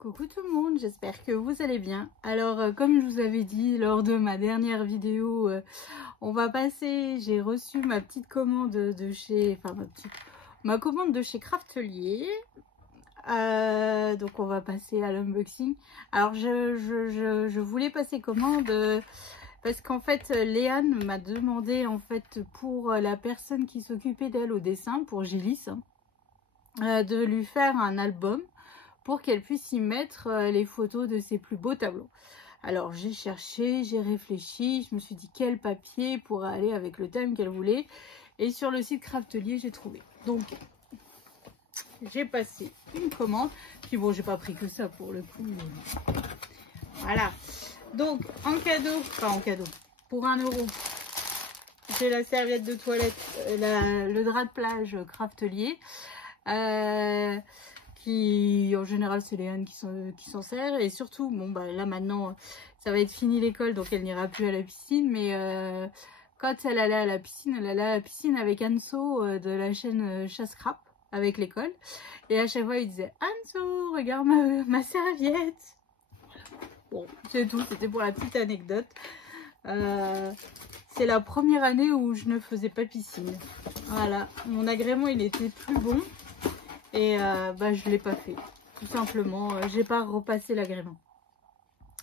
Coucou tout le monde, j'espère que vous allez bien. Alors comme je vous avais dit lors de ma dernière vidéo, on va passer, j'ai reçu ma petite commande de chez, ma commande de chez Craftelier. Donc on va passer à l'unboxing. Alors je voulais passer commande parce qu'en fait Léane m'a demandé en fait pour la personne qui s'occupait d'elle au dessin, pour Gélis, de lui faire un album pour qu'elle puisse y mettre les photos de ses plus beaux tableaux. Alors j'ai cherché, j'ai réfléchi, je me suis dit quel papier pourrait aller avec le thème qu'elle voulait. Et sur le site Craftelier, j'ai trouvé. Donc j'ai passé une commande. Puis bon, j'ai pas pris que ça pour le coup. Mais... voilà. Donc en cadeau, enfin en cadeau, pour 1 €, j'ai la serviette de toilette, le drap de plage Craftelier. Qui en général c'est Léane qui s'en sert, et surtout bon bah là maintenant ça va être fini l'école donc elle n'ira plus à la piscine, mais quand elle allait à la piscine, elle allait à la piscine avec Anso de la chaîne Chasse Crap avec l'école, et à chaque fois il disait Anso regarde ma serviette. Bon c'est tout, c'était pour la petite anecdote. C'est la première année où je ne faisais pas piscine, voilà, mon agrément il était plus bon. Et bah, je ne l'ai pas fait, tout simplement. J'ai pas repassé l'agrément.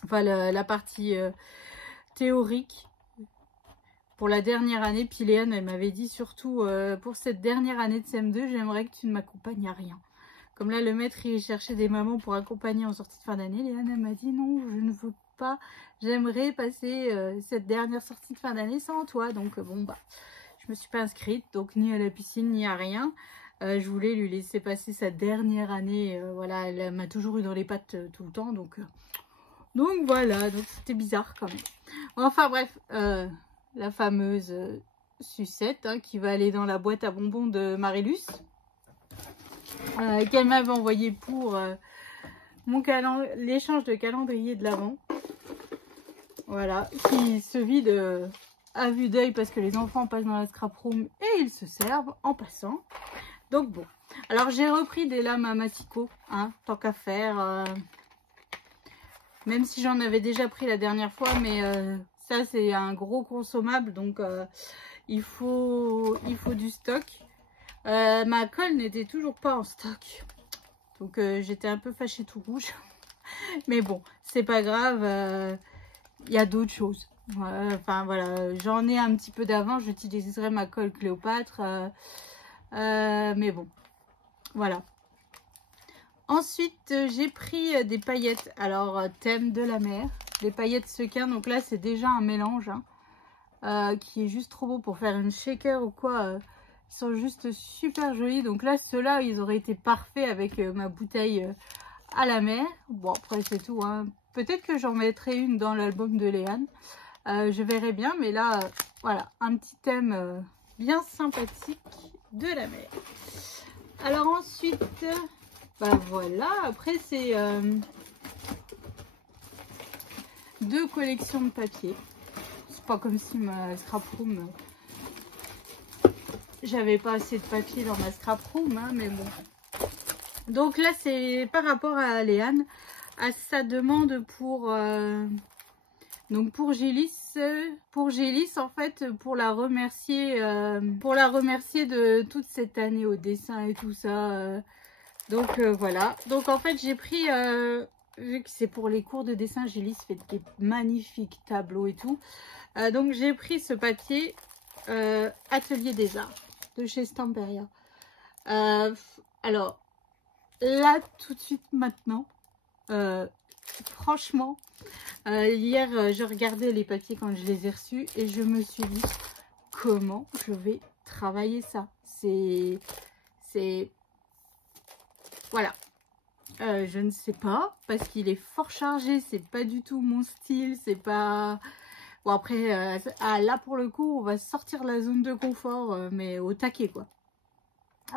Enfin, la partie théorique pour la dernière année. Puis Léane, elle m'avait dit surtout pour cette dernière année de CM2, j'aimerais que tu ne m'accompagnes à rien. Comme là, le maître, il cherchait des mamans pour accompagner en sortie de fin d'année. Léane, elle m'a dit non, je ne veux pas. J'aimerais passer cette dernière sortie de fin d'année sans toi. Donc, bon, bah, je me suis pas inscrite. Donc, ni à la piscine, ni à rien. Je voulais lui laisser passer sa dernière année, voilà, elle m'a toujours eu dans les pattes tout le temps, donc voilà, donc c'était bizarre quand même. Enfin bref, la fameuse sucette hein, qui va aller dans la boîte à bonbons de Marilus, qu'elle m'avait envoyé pour l'échange de calendrier de l'Avent, voilà, qui se vide à vue d'œil parce que les enfants passent dans la scrap room et ils se servent en passant. Donc bon, alors j'ai repris des lames à Massico, hein, tant qu'à faire, même si j'en avais déjà pris la dernière fois, mais ça c'est un gros consommable, donc il faut du stock. Ma colle n'était toujours pas en stock, donc j'étais un peu fâchée tout rouge, mais bon, c'est pas grave, il y a d'autres choses. Enfin voilà, j'en ai un petit peu d'avance, j'utiliserai ma colle Cléopâtre. Mais bon, voilà. Ensuite, j'ai pris des paillettes. Alors, thème de la mer. Les paillettes sequins. Donc là, c'est déjà un mélange hein, qui est juste trop beau pour faire une shaker ou quoi. Ils sont juste super jolis. Donc là, ceux-là, ils auraient été parfaits avec ma bouteille à la mer. Bon, après, c'est tout. Hein. Peut-être que j'en mettrai une dans l'album de Léane. Je verrai bien. Mais là, voilà, un petit thème bien sympathique de la mer. Alors ensuite, bah voilà, après c'est 2 collections de papier. C'est pas comme si ma scrap room, j'avais pas assez de papier dans ma scrap room, hein, mais bon. Donc là c'est par rapport à Léane, à sa demande pour donc pour Gélis en fait, pour la remercier de toute cette année au dessin et tout ça. Donc voilà. Donc en fait j'ai pris, vu que c'est pour les cours de dessin, Gélis fait des magnifiques tableaux et tout. Donc j'ai pris ce papier Atelier des Arts de chez Stamperia. Alors là tout de suite maintenant, franchement, hier je regardais les papiers quand je les ai reçus et je me suis dit comment je vais travailler ça. C'est voilà, je ne sais pas parce qu'il est fort chargé, c'est pas du tout mon style, c'est pas bon. Après là pour le coup on va sortir de la zone de confort, mais au taquet quoi,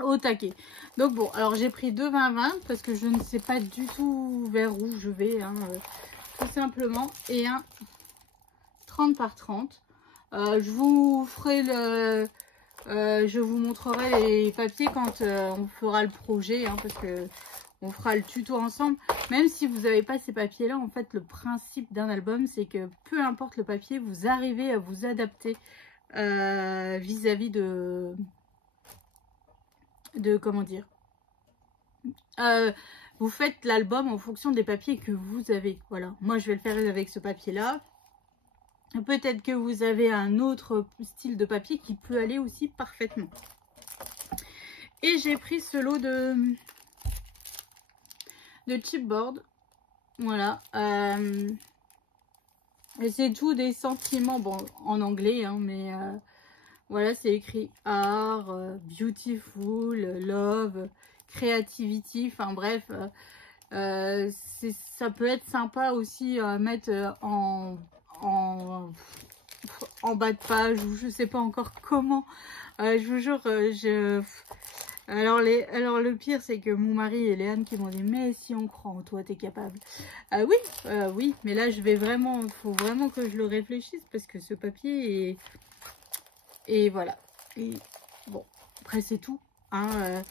au taquet. Donc bon, alors j'ai pris 2 20-20 parce que je ne sais pas du tout vers où je vais hein, tout simplement, et un 30 par 30. Je vous ferai Je vous montrerai les papiers quand on fera le projet, hein, parce que on fera le tuto ensemble. Même si vous n'avez pas ces papiers-là, en fait, le principe d'un album, c'est que peu importe le papier, vous arrivez à vous adapter vis-à-vis de comment dire. Vous faites l'album en fonction des papiers que vous avez. Voilà, moi je vais le faire avec ce papier-là. Peut-être que vous avez un autre style de papier qui peut aller aussi parfaitement. Et j'ai pris ce lot de chipboard. Voilà. Et c'est tout des sentiments, bon, en anglais, hein, mais voilà, c'est écrit art, beautiful, love, creativity, enfin bref. Ça peut être sympa aussi à mettre en bas de page, ou je sais pas encore comment. Je vous jure, alors le pire, c'est que mon mari et Léane qui m'ont dit, mais si on croit en toi, t'es capable. Oui, oui, mais là je vais vraiment, il faut vraiment que je le réfléchisse, parce que ce papier et voilà. Et bon, après c'est tout, hein.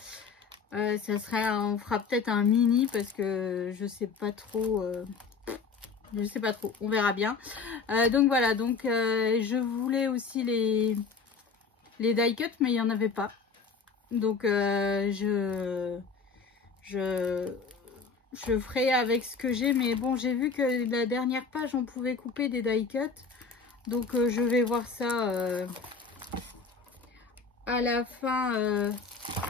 Ça serait, on fera peut-être un mini, parce que je sais pas trop. Je sais pas trop, on verra bien. Donc voilà, donc je voulais aussi les die cut, mais il n'y en avait pas. Donc je ferai avec ce que j'ai. Mais bon, j'ai vu que la dernière page, on pouvait couper des die cut. Donc je vais voir ça à la fin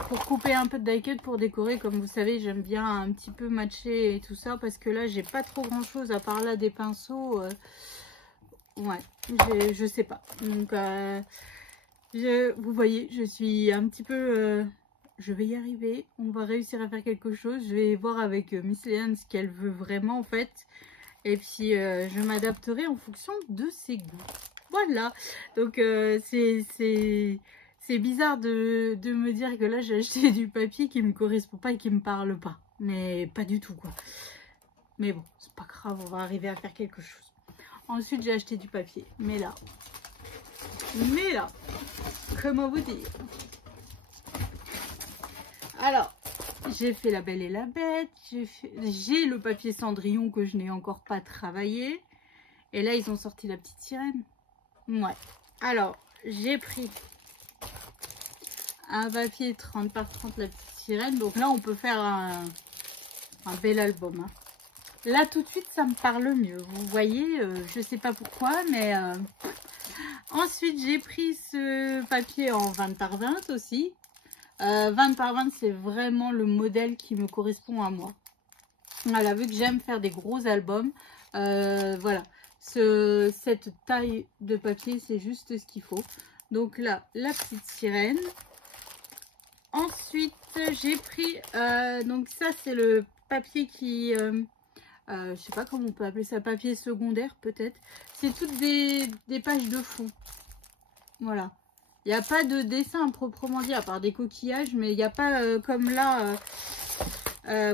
pour couper un peu de die cut pour décorer. Comme vous savez, j'aime bien un petit peu matcher et tout ça, parce que là j'ai pas trop grand chose à part là des pinceaux. Ouais, je sais pas. Donc vous voyez, je suis un petit peu je vais y arriver, on va réussir à faire quelque chose. Je vais voir avec Miss Léane ce qu'elle veut vraiment en fait, et puis je m'adapterai en fonction de ses goûts. Voilà, donc c'est bizarre de me dire que là j'ai acheté du papier qui me correspond pas et qui me parle pas, mais pas du tout quoi. Mais bon, c'est pas grave, on va arriver à faire quelque chose. Ensuite j'ai acheté du papier, mais là, comment vous dire? Alors, j'ai fait La Belle et la Bête, j'ai le papier Cendrillon que je n'ai encore pas travaillé. Et là, ils ont sorti la petite sirène. Ouais. Alors, j'ai pris un papier 30 par 30, la petite sirène. Donc là, on peut faire un bel album. Hein. Là, tout de suite, ça me parle mieux. Vous voyez, je sais pas pourquoi, mais... Ensuite, j'ai pris ce papier en 20 par 20 aussi. 20 par 20, c'est vraiment le modèle qui me correspond à moi. Voilà, vu que j'aime faire des gros albums, voilà, cette taille de papier, c'est juste ce qu'il faut. Donc là, la petite sirène. Ensuite, j'ai pris, donc ça, c'est le papier qui, je sais pas comment on peut appeler ça, papier secondaire peut-être. C'est toutes des pages de fond. Voilà. Il n'y a pas de dessin à proprement dit, à part des coquillages, mais il n'y a pas comme là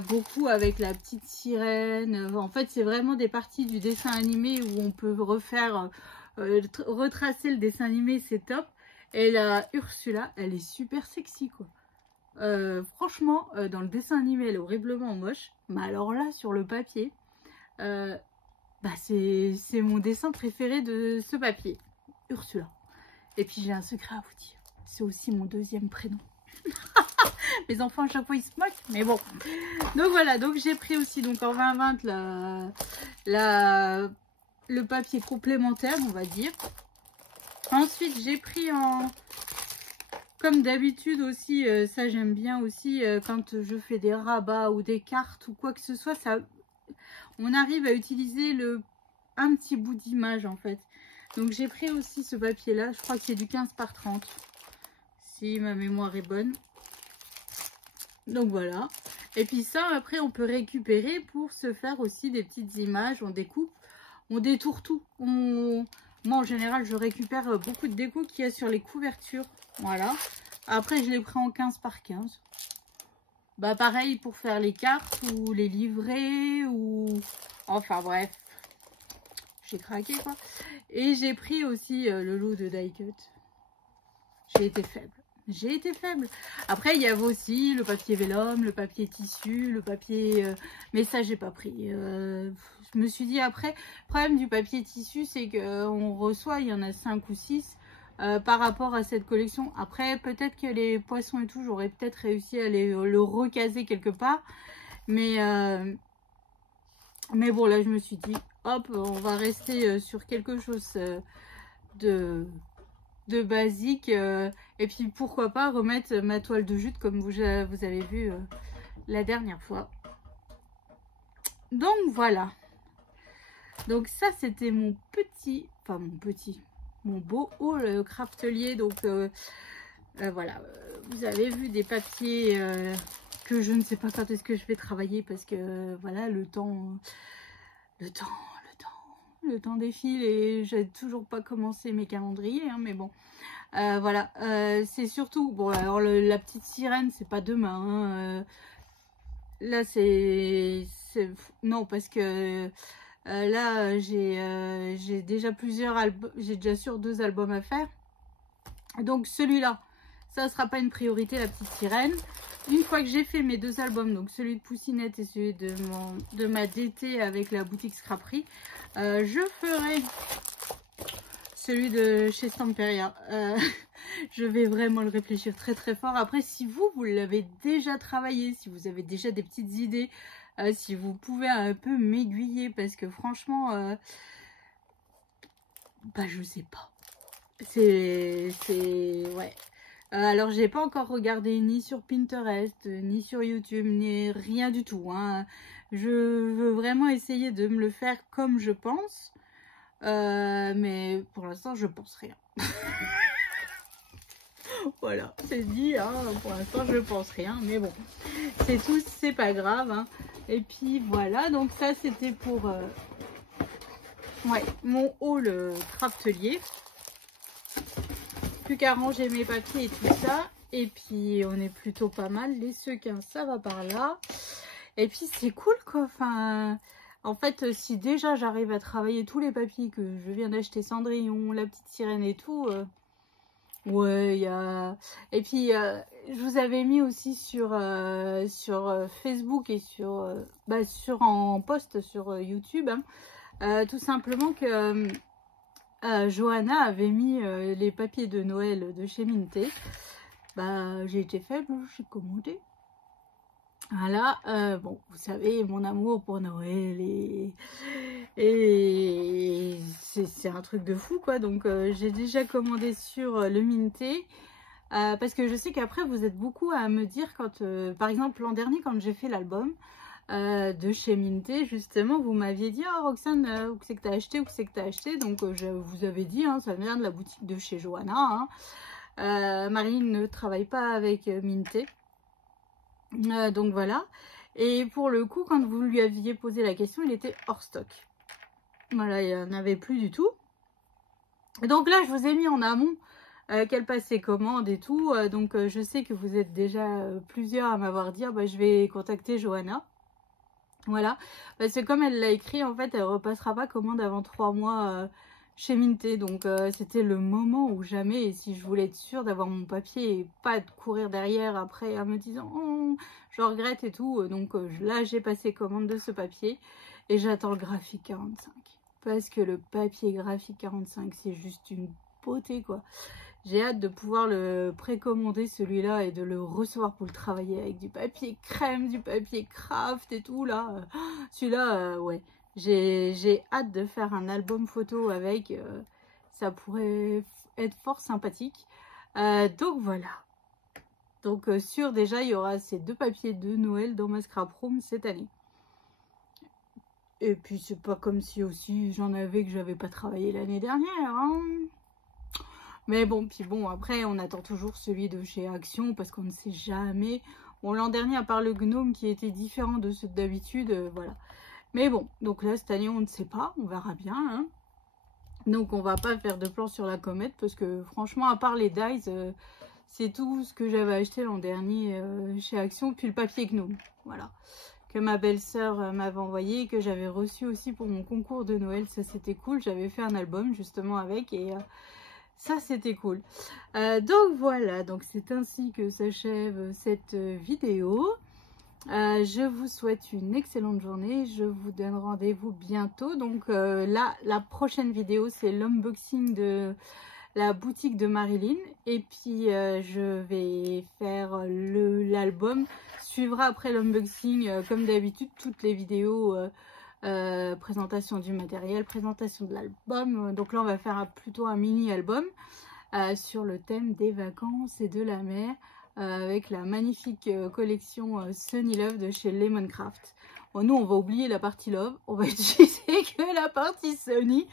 beaucoup avec la petite sirène. En fait, c'est vraiment des parties du dessin animé où on peut refaire, retracer le dessin animé, c'est top. Et la Ursula, elle est super sexy, quoi. Franchement, dans le dessin animé, elle est horriblement moche. Mais alors là, sur le papier, bah c'est mon dessin préféré de ce papier, Ursula. Et puis j'ai un secret à vous dire, c'est aussi mon deuxième prénom. Mes enfants à chaque fois ils se moquent, mais bon. Donc voilà, donc j'ai pris aussi donc en 20-20 le papier complémentaire, on va dire. Ensuite j'ai pris en, comme d'habitude aussi, ça j'aime bien aussi quand je fais des rabats ou des cartes ou quoi que ce soit, ça, on arrive à utiliser un petit bout d'image en fait. Donc j'ai pris aussi ce papier là, je crois qu'il est du 15 par 30, si ma mémoire est bonne. Donc voilà. Et puis ça après on peut récupérer pour se faire aussi des petites images, on découpe, on détourne tout. Moi en général je récupère beaucoup de déco qu'il y a sur les couvertures. Voilà. Après je l'ai pris en 15 par 15. Bah pareil pour faire les cartes ou les livrets ou... Enfin bref. J'ai craqué quoi. Et j'ai pris aussi le lot de die cut. J'ai été faible. J'ai été faible. Après, il y avait aussi le papier vélum, le papier tissu, le papier... mais ça, j'ai pas pris. Je me suis dit après, le problème du papier tissu, c'est qu'on reçoit, il y en a 5 ou 6 par rapport à cette collection. Après, peut-être que les poissons et tout, j'aurais peut-être réussi à le recaser quelque part. Mais bon, là, je me suis dit, hop, on va rester sur quelque chose de basique. Et puis, pourquoi pas remettre ma toile de jute comme vous avez vu la dernière fois. Donc, voilà. Donc, ça, c'était mon beau haul craftelier. Donc, voilà. Vous avez vu des papiers que je ne sais pas quand est-ce que je vais travailler parce que, voilà, le temps défile et j'ai toujours pas commencé mes calendriers, hein, mais bon. Voilà, c'est surtout, bon, alors la petite sirène, c'est pas demain, hein, là, non, parce que là, j'ai déjà plusieurs albums, j'ai déjà sur 2 albums à faire. Donc, celui-là, ça ne sera pas une priorité, la petite sirène. Une fois que j'ai fait mes 2 albums, donc celui de Poussinette et celui de ma DT avec la boutique Scraperie, je ferai celui de chez Stamperia. Je vais vraiment le réfléchir très très fort. Après, si vous l'avez déjà travaillé, si vous avez déjà des petites idées, si vous pouvez un peu m'aiguiller, parce que franchement, je sais pas. Ouais. Alors, j'ai pas encore regardé ni sur Pinterest, ni sur YouTube, ni rien du tout, hein. Je veux vraiment essayer de me le faire comme je pense. Mais pour l'instant, je pense rien. Voilà, c'est dit, hein, pour l'instant, je pense rien. Mais bon, c'est tout, c'est pas grave, hein. Et puis, voilà, donc ça, c'était pour ouais, mon haul craftelier. Plus qu'à ranger mes papiers et tout ça. Et puis, on est plutôt pas mal. Les sequins, ça va par là. Et puis, c'est cool, quoi. Enfin, en fait, si déjà j'arrive à travailler tous les papiers que je viens d'acheter, Cendrillon, la petite sirène et tout, ouais, il y a... Et puis, je vous avais mis aussi sur Facebook et en post sur YouTube, hein, tout simplement que Johanna avait mis les papiers de Noël de chez Minté. J'ai été faible, j'ai commandé. Voilà, bon, vous savez, mon amour pour Noël et c'est un truc de fou, quoi. Donc, j'ai déjà commandé sur le Minté. Parce que je sais qu'après, vous êtes beaucoup à me dire quand, par exemple, l'an dernier, quand j'ai fait l'album de chez Minté, justement, vous m'aviez dit, oh Roxane, où c'est que tu as acheté, où c'est que tu as acheté. Donc, je vous avais dit, hein, ça vient de la boutique de chez Johanna. Hein. Marine ne travaille pas avec Minté. Donc voilà, et pour le coup, quand vous lui aviez posé la question, il était hors stock. Voilà, il n'y en avait plus du tout. Et donc là, je vous ai mis en amont qu'elle passe ses commandes et tout. Donc je sais que vous êtes déjà plusieurs à m'avoir dit, je vais contacter Johanna. Voilà, parce que comme elle l'a écrit, en fait, elle repassera pas commande avant 3 mois chez Minté. Donc c'était le moment où jamais, et si je voulais être sûre d'avoir mon papier et pas de courir derrière après en me disant oh, je regrette et tout. Donc là j'ai passé commande de ce papier et j'attends le graphique 45. Parce que le papier graphique 45 c'est juste une beauté, quoi. J'ai hâte de pouvoir le précommander celui-là et de le recevoir pour le travailler avec du papier crème, du papier craft et tout là. Celui-là, ouais. J'ai hâte de faire un album photo avec. Ça pourrait être fort sympathique. Donc voilà. Donc déjà, il y aura ces 2 papiers de Noël dans ma scrap room cette année. Et puis c'est pas comme si aussi j'en avais que j'avais pas travaillé l'année dernière. Hein. Mais bon, puis bon, après, on attend toujours celui de chez Action parce qu'on ne sait jamais. Bon, l'an dernier, à part le gnome qui était différent de ceux d'habitude, voilà. Mais bon, donc là, cette année, on ne sait pas, on verra bien. Hein. Donc, on va pas faire de plan sur la comète parce que franchement, à part les dies, c'est tout ce que j'avais acheté l'an dernier chez Action. Puis le papier gnome, voilà. Que ma belle-sœur m'avait envoyé, que j'avais reçu aussi pour mon concours de Noël. Ça, c'était cool. J'avais fait un album justement avec et... Ça, c'était cool. Donc voilà, donc c'est ainsi que s'achève cette vidéo. Je vous souhaite une excellente journée. Je vous donne rendez-vous bientôt. Donc là, la prochaine vidéo, c'est l'unboxing de la boutique de Marilyn. Et puis, je vais faire l'album. Suivra après l'unboxing, comme d'habitude, toutes les vidéos présentation du matériel, présentation de l'album. Donc là, on va faire plutôt un mini-album sur le thème des vacances et de la mer. Avec la magnifique collection Sunny Love de chez Lemoncraft. Bon, nous, on va oublier la partie Love, on va utiliser que la partie Sunny.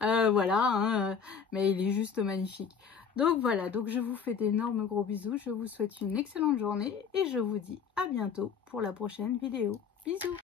Voilà, hein, mais il est juste magnifique. Donc voilà, donc je vous fais d'énormes gros bisous, je vous souhaite une excellente journée et je vous dis à bientôt pour la prochaine vidéo. Bisous!